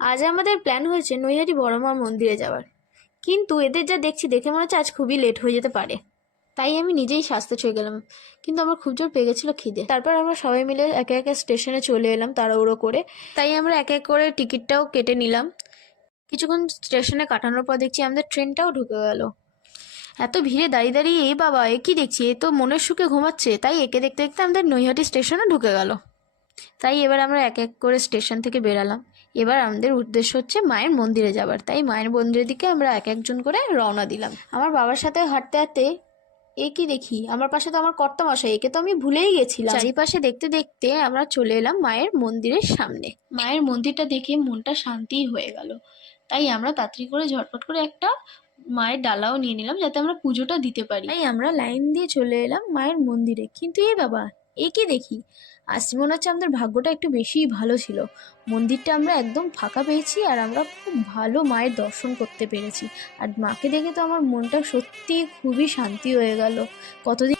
আজ আমাদের প্ল্যান হয়েছে নৈহাটি বড়মা মন্দিরে যাওয়ার, কিন্তু এদের যা দেখছি দেখে মনে হচ্ছে আজ খুবই লেট হয়ে যেতে পারে। তাই আমি নিজেই সাজতে ছুঁয়ে গেলাম, কিন্তু আমার খুব জোর পেয়ে গেছিলো খিদে। তারপর আমরা সবাই মিলে একে একে স্টেশনে চলে এলাম তাড়াহুড়ো করে। তাই আমরা এক এক করে টিকিটটাও কেটে নিলাম। কিছুক্ষণ স্টেশনে কাটানোর পর দেখছি আমাদের ট্রেনটাও ঢুকে গেল। এত ভিড়ে দাঁড়িয়ে দাঁড়িয়ে এ বাবা এ কি দেখছি, এ তো মনের সুখে ঘুমাচ্ছে। তাই একে দেখতে দেখতে আমাদের নৈহাটি স্টেশনে ঢুকে গেল। তাই এবার আমরা এক এক করে স্টেশন থেকে বেরালাম। এবার আমাদের উদ্দেশ্য হচ্ছে মায়ের মন্দিরে যাবার। তাই মায়ের মন্দিরের দিকে আমরা এক একজন করে রওনা দিলাম। আমার বাবার সাথে হাঁটতে হাঁটতে এ কি দেখি, আমার পাশে তো আমার কর্তামশাই, একে তো আমি ভুলেই গেছিলাম। চারিপাশে দেখতে দেখতে আমরা চলে এলাম মায়ের মন্দিরের সামনে। মায়ের মন্দিরটা দেখে মনটা শান্তি হয়ে গেল। তাই আমরা তাড়াতাড়ি করে ঝটপট করে একটা মায়ের ডালাও নিয়ে নিলাম, যাতে আমরা পুজোটা দিতে পারি। তাই আমরা লাইন দিয়ে চলে এলাম মায়ের মন্দিরে। কিন্তু এ বাবা এ কি দেখি, আজ মনে হচ্ছে আমাদের ভাগ্যটা একটু বেশিই ভালো ছিল। মন্দিরটা আমরা একদম ফাঁকা পেয়েছি, আর আমরা খুব ভালো মায়ের দর্শন করতে পেরেছি। আর মাকে দেখে তো আমার মনটা সত্যি খুবই শান্তি হয়ে গেল। কতদিন